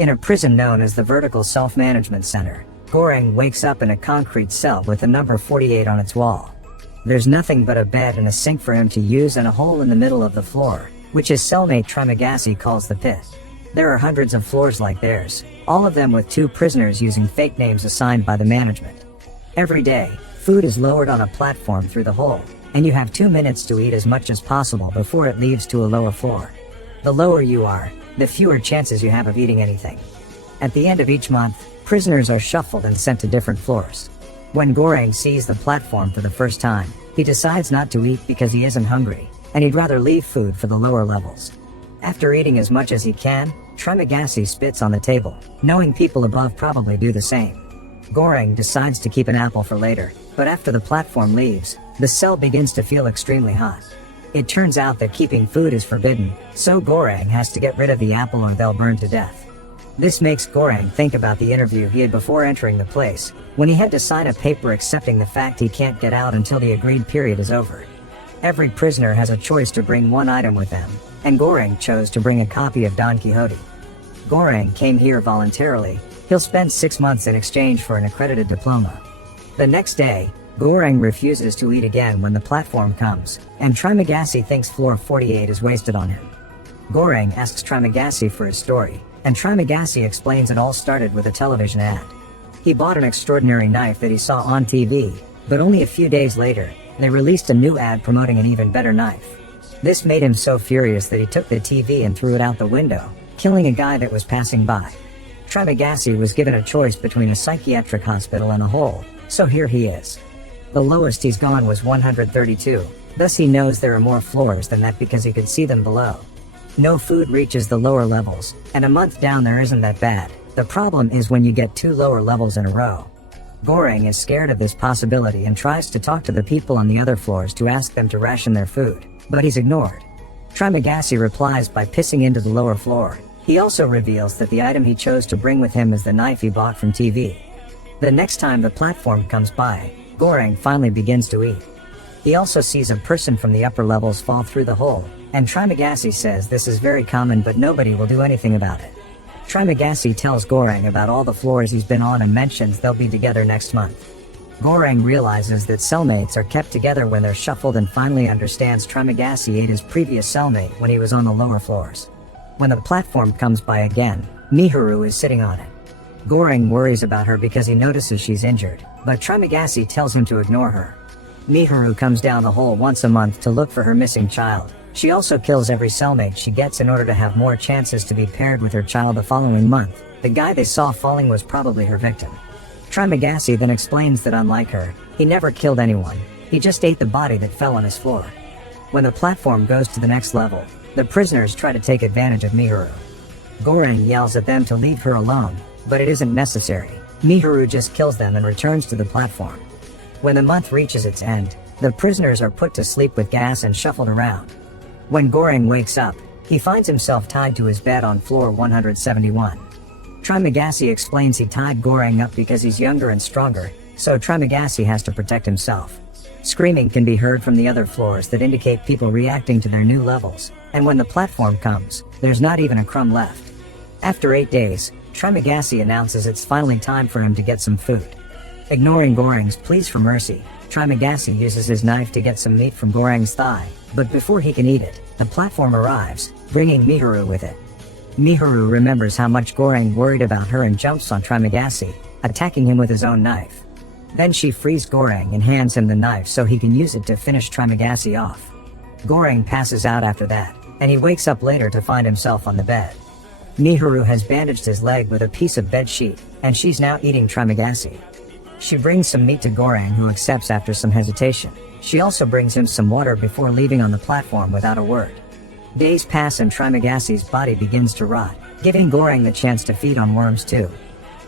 In a prison known as the Vertical Self-Management Center, Goreng wakes up in a concrete cell with the number 48 on its wall. There's nothing but a bed and a sink for him to use and a hole in the middle of the floor, which his cellmate Trimagasi calls the pit. There are hundreds of floors like theirs, all of them with 2 prisoners using fake names assigned by the management. Every day, food is lowered on a platform through the hole, and you have 2 minutes to eat as much as possible before it leaves to a lower floor. The lower you are, the fewer chances you have of eating anything. At the end of each month, prisoners are shuffled and sent to different floors. When Goreng sees the platform for the first time, he decides not to eat because he isn't hungry, and he'd rather leave food for the lower levels. After eating as much as he can, Trimagasi spits on the table, knowing people above probably do the same. Goreng decides to keep an apple for later, but after the platform leaves, the cell begins to feel extremely hot. It turns out that keeping food is forbidden, so Goreng has to get rid of the apple or they'll burn to death. This makes Goreng think about the interview he had before entering the place, when he had to sign a paper accepting the fact he can't get out until the agreed period is over. Every prisoner has a choice to bring one item with them, and Goreng chose to bring a copy of Don Quixote. Goreng came here voluntarily. He'll spend 6 months in exchange for an accredited diploma. The next day, Goreng refuses to eat again when the platform comes, and Trimagasi thinks floor 48 is wasted on him. Goreng asks Trimagasi for his story, and Trimagasi explains it all started with a television ad. He bought an extraordinary knife that he saw on TV, but only a few days later, they released a new ad promoting an even better knife. This made him so furious that he took the TV and threw it out the window, killing a guy that was passing by. Trimagasi was given a choice between a psychiatric hospital and a hole, so here he is. The lowest he's gone was 132, thus he knows there are more floors than that because he could see them below. No food reaches the lower levels, and a month down there isn't that bad. The problem is when you get 2 lower levels in a row. Goreng is scared of this possibility and tries to talk to the people on the other floors to ask them to ration their food, but he's ignored. Trimagasi replies by pissing into the lower floor. He also reveals that the item he chose to bring with him is the knife he bought from TV. The next time the platform comes by, Goreng finally begins to eat. He also sees a person from the upper levels fall through the hole, and Trimagasi says this is very common but nobody will do anything about it. Trimagasi tells Goreng about all the floors he's been on and mentions they'll be together next month. Goreng realizes that cellmates are kept together when they're shuffled and finally understands Trimagasi ate his previous cellmate when he was on the lower floors. When the platform comes by again, Mihuru is sitting on it. Goreng worries about her because he notices she's injured, but Trimagasi tells him to ignore her. Mihuru comes down the hole once a month to look for her missing child. She also kills every cellmate she gets in order to have more chances to be paired with her child the following month. The guy they saw falling was probably her victim. Trimagasi then explains that unlike her, he never killed anyone, he just ate the body that fell on his floor. When the platform goes to the next level, the prisoners try to take advantage of Mihuru. Goreng yells at them to leave her alone, but it isn't necessary. Mihuru just kills them and returns to the platform. When the month reaches its end, the prisoners are put to sleep with gas and shuffled around. When Goreng wakes up, he finds himself tied to his bed on floor 171. Trimagasi explains he tied Goreng up because he's younger and stronger, so Trimagasi has to protect himself. Screaming can be heard from the other floors that indicate people reacting to their new levels, and when the platform comes, there's not even a crumb left. After 8 days, Trimagasi announces it's finally time for him to get some food. Ignoring Goreng's pleas for mercy, Trimagasi uses his knife to get some meat from Goreng's thigh, but before he can eat it, the platform arrives, bringing Mihuru with it. Mihuru remembers how much Goreng worried about her and jumps on Trimagasi, attacking him with his own knife. Then she frees Goreng and hands him the knife so he can use it to finish Trimagasi off. Goreng passes out after that, and he wakes up later to find himself on the bed. Mihuru has bandaged his leg with a piece of bed sheet, and she's now eating Trimagasi. She brings some meat to Goreng, who accepts after some hesitation. She also brings him some water before leaving on the platform without a word. Days pass and Trimagasi's body begins to rot, giving Goreng the chance to feed on worms too.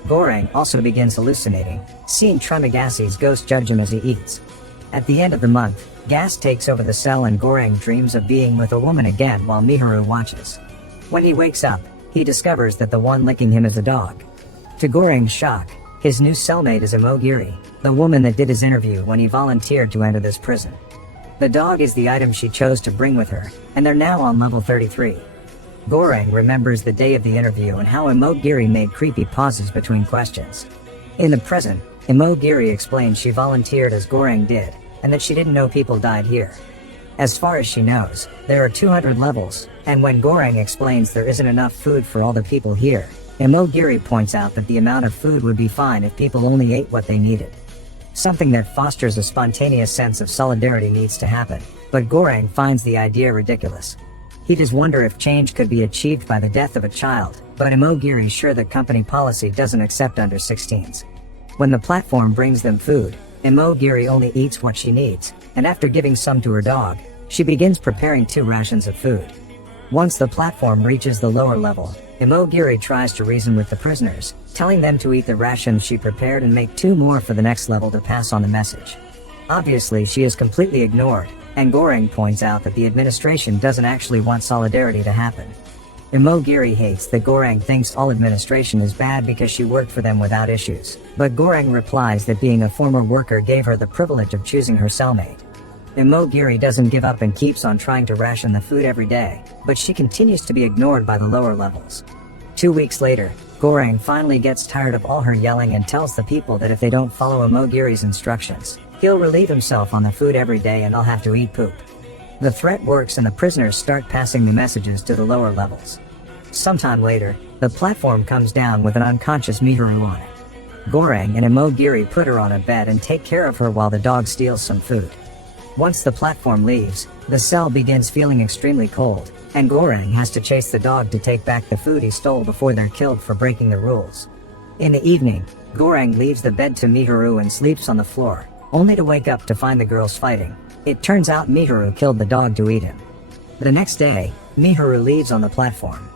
Goreng also begins hallucinating, seeing Trimagasi's ghost judge him as he eats. At the end of the month, gas takes over the cell and Goreng dreams of being with a woman again while Mihuru watches. When he wakes up, he discovers that the one licking him is a dog. To Goreng's shock, his new cellmate is Imogiri, the woman that did his interview when he volunteered to enter this prison. The dog is the item she chose to bring with her, and they're now on level 33. Goreng remembers the day of the interview and how Imogiri made creepy pauses between questions. In the present, Imogiri explains she volunteered as Goreng did, and that she didn't know people died here. As far as she knows, there are 200 levels, and when Goreng explains there isn't enough food for all the people here, Imogiri points out that the amount of food would be fine if people only ate what they needed. Something that fosters a spontaneous sense of solidarity needs to happen, but Goreng finds the idea ridiculous. He does wonder if change could be achieved by the death of a child, but Imogiri is sure that company policy doesn't accept under 16s. When the platform brings them food, Imogiri only eats what she needs, and after giving some to her dog, she begins preparing 2 rations of food. Once the platform reaches the lower level, Imogiri tries to reason with the prisoners, telling them to eat the rations she prepared and make 2 more for the next level to pass on the message. Obviously, she is completely ignored, and Goreng points out that the administration doesn't actually want solidarity to happen. Imogiri hates that Goreng thinks all administration is bad because she worked for them without issues, but Goreng replies that being a former worker gave her the privilege of choosing her cellmate. Imogiri doesn't give up and keeps on trying to ration the food every day, but she continues to be ignored by the lower levels. 2 weeks later, Goreng finally gets tired of all her yelling and tells the people that if they don't follow Imogiri's instructions, he'll relieve himself on the food every day and they'll have to eat poop. The threat works and the prisoners start passing the messages to the lower levels. Sometime later, the platform comes down with an unconscious Miharu on it. Goreng and Imogiri put her on a bed and take care of her while the dog steals some food. Once the platform leaves, the cell begins feeling extremely cold, and Goreng has to chase the dog to take back the food he stole before they're killed for breaking the rules. In the evening, Goreng leaves the bed to Miharu and sleeps on the floor, only to wake up to find the girls fighting. It turns out Miharu killed the dog to eat him. The next day, Miharu leaves on the platform.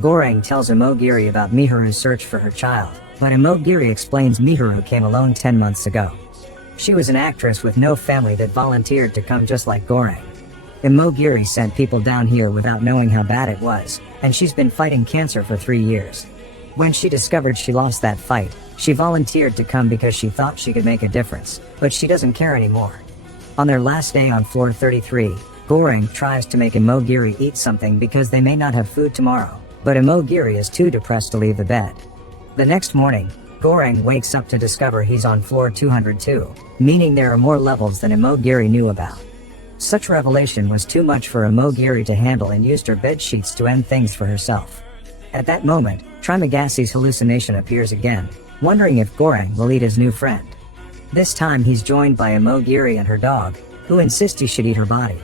Goreng tells Imogiri about Miharu's search for her child, but Imogiri explains Miharu came alone 10 months ago. She was an actress with no family that volunteered to come just like Goreng. Imogiri sent people down here without knowing how bad it was, and she's been fighting cancer for 3 years. When she discovered she lost that fight, she volunteered to come because she thought she could make a difference, but she doesn't care anymore. On their last day on floor 33, Goreng tries to make Imogiri eat something because they may not have food tomorrow, but Imogiri is too depressed to leave the bed. The next morning, Goreng wakes up to discover he's on floor 202, meaning there are more levels than Imogiri knew about. Such revelation was too much for Imogiri to handle and used her bed sheets to end things for herself. At that moment, Trimagasi's hallucination appears again, wondering if Goreng will eat his new friend. This time he's joined by Imogiri and her dog, who insist he should eat her body.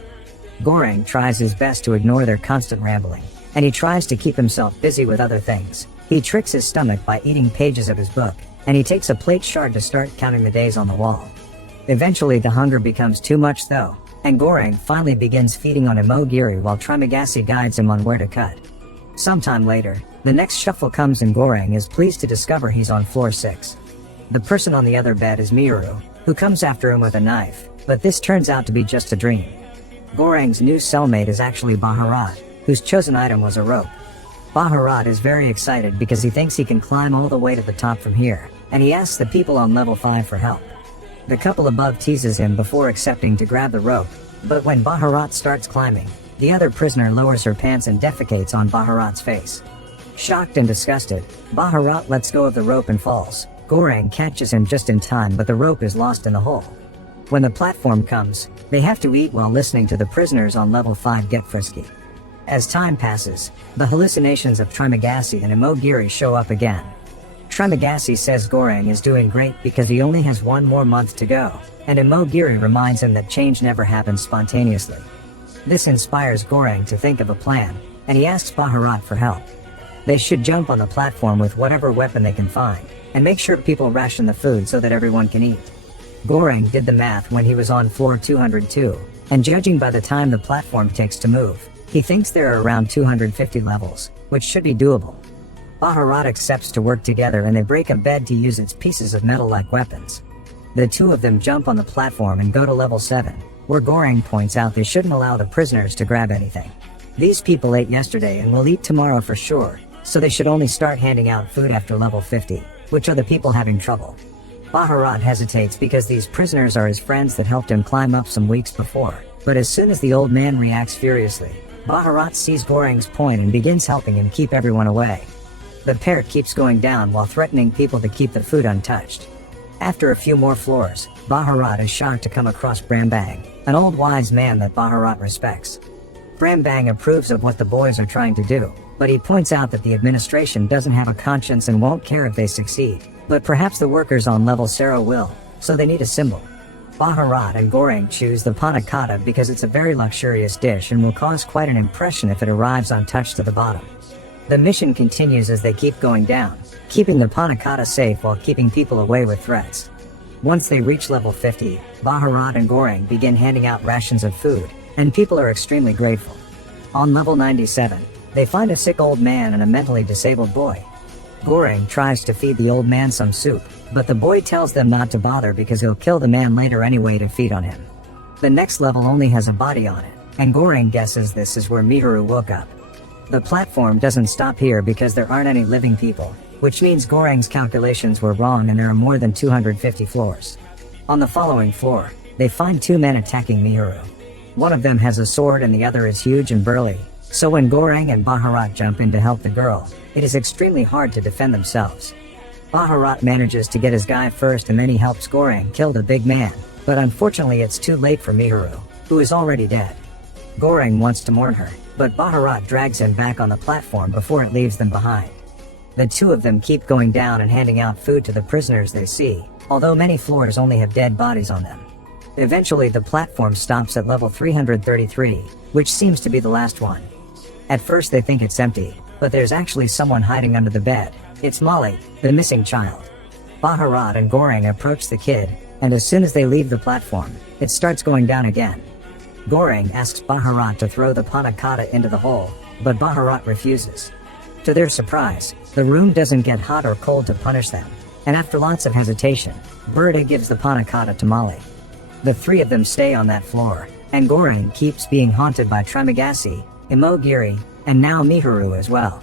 Goreng tries his best to ignore their constant rambling, and he tries to keep himself busy with other things. He tricks his stomach by eating pages of his book, and he takes a plate shard to start counting the days on the wall. Eventually the hunger becomes too much though, and Goreng finally begins feeding on Imogiri while Trimagasi guides him on where to cut. Sometime later, the next shuffle comes and Goreng is pleased to discover he's on floor 6. The person on the other bed is Miharu, who comes after him with a knife, but this turns out to be just a dream. Goreng's new cellmate is actually Baharat, whose chosen item was a rope. Baharat is very excited because he thinks he can climb all the way to the top from here, and he asks the people on level 5 for help. The couple above teases him before accepting to grab the rope, but when Baharat starts climbing, the other prisoner lowers her pants and defecates on Baharat's face. Shocked and disgusted, Baharat lets go of the rope and falls. Goreng catches him just in time, but the rope is lost in the hole. When the platform comes, they have to eat while listening to the prisoners on level 5 get frisky. As time passes, the hallucinations of Trimagasi and Imogiri show up again. Trimagasi says Goreng is doing great because he only has 1 more month to go, and Imogiri reminds him that change never happens spontaneously. This inspires Goreng to think of a plan, and he asks Baharat for help. They should jump on the platform with whatever weapon they can find, and make sure people ration the food so that everyone can eat. Goreng did the math when he was on floor 202, and judging by the time the platform takes to move, he thinks there are around 250 levels, which should be doable. Baharat accepts to work together and they break a bed to use its pieces of metal like weapons. The two of them jump on the platform and go to level 7, where Goreng points out they shouldn't allow the prisoners to grab anything. These people ate yesterday and will eat tomorrow for sure, so they should only start handing out food after level 50, which are the people having trouble. Baharat hesitates because these prisoners are his friends that helped him climb up some weeks before, but as soon as the old man reacts furiously, Bharat sees Goreng's point and begins helping him keep everyone away. The pair keeps going down while threatening people to keep the food untouched. After a few more floors, Bharat is shocked to come across Brambang, an old wise man that Bharat respects. Brambang approves of what the boys are trying to do, but he points out that the administration doesn't have a conscience and won't care if they succeed, but perhaps the workers on level 0 will, so they need a symbol. Bharat and Goreng choose the panna cotta because it's a very luxurious dish and will cause quite an impression if it arrives untouched to the bottom. The mission continues as they keep going down, keeping the panna cotta safe while keeping people away with threats. Once they reach level 50, Bharat and Goreng begin handing out rations of food, and people are extremely grateful. On level 97, they find a sick old man and a mentally disabled boy. Goreng tries to feed the old man some soup, but the boy tells them not to bother because he'll kill the man later anyway to feed on him. The next level only has a body on it, and Goreng guesses this is where Mihuru woke up. The platform doesn't stop here because there aren't any living people, which means Goreng's calculations were wrong and there are more than 250 floors. On the following floor, they find two men attacking Mihuru. One of them has a sword and the other is huge and burly, so when Goreng and Bharat jump in to help the girl, it is extremely hard to defend themselves. Bharat manages to get his guy first and then he helps Goreng kill the big man, but unfortunately it's too late for Mihuru, who is already dead. Goreng wants to mourn her, but Bharat drags him back on the platform before it leaves them behind. The two of them keep going down and handing out food to the prisoners they see, although many floors only have dead bodies on them. Eventually the platform stops at level 333, which seems to be the last one. At first they think it's empty, but there's actually someone hiding under the bed. It's Molly, the missing child. Bharat and Goreng approach the kid, and as soon as they leave the platform, it starts going down again. Goreng asks Bharat to throw the panna cotta into the hole, but Bharat refuses. To their surprise, the room doesn't get hot or cold to punish them, and after lots of hesitation, Berta gives the panna cotta to Molly. The three of them stay on that floor, and Goreng keeps being haunted by Trimagasi, Imogiri, and now Mihuru as well.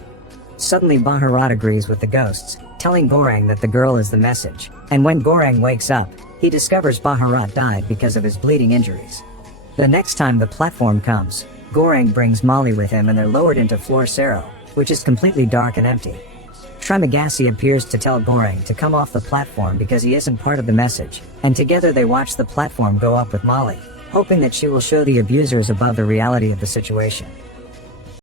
Suddenly Bharat agrees with the ghosts, telling Goreng that the girl is the message, and when Goreng wakes up, he discovers Bharat died because of his bleeding injuries. The next time the platform comes, Goreng brings Molly with him and they're lowered into floor 0, which is completely dark and empty. Trimagasi appears to tell Goreng to come off the platform because he isn't part of the message, and together they watch the platform go up with Molly, hoping that she will show the abusers above the reality of the situation.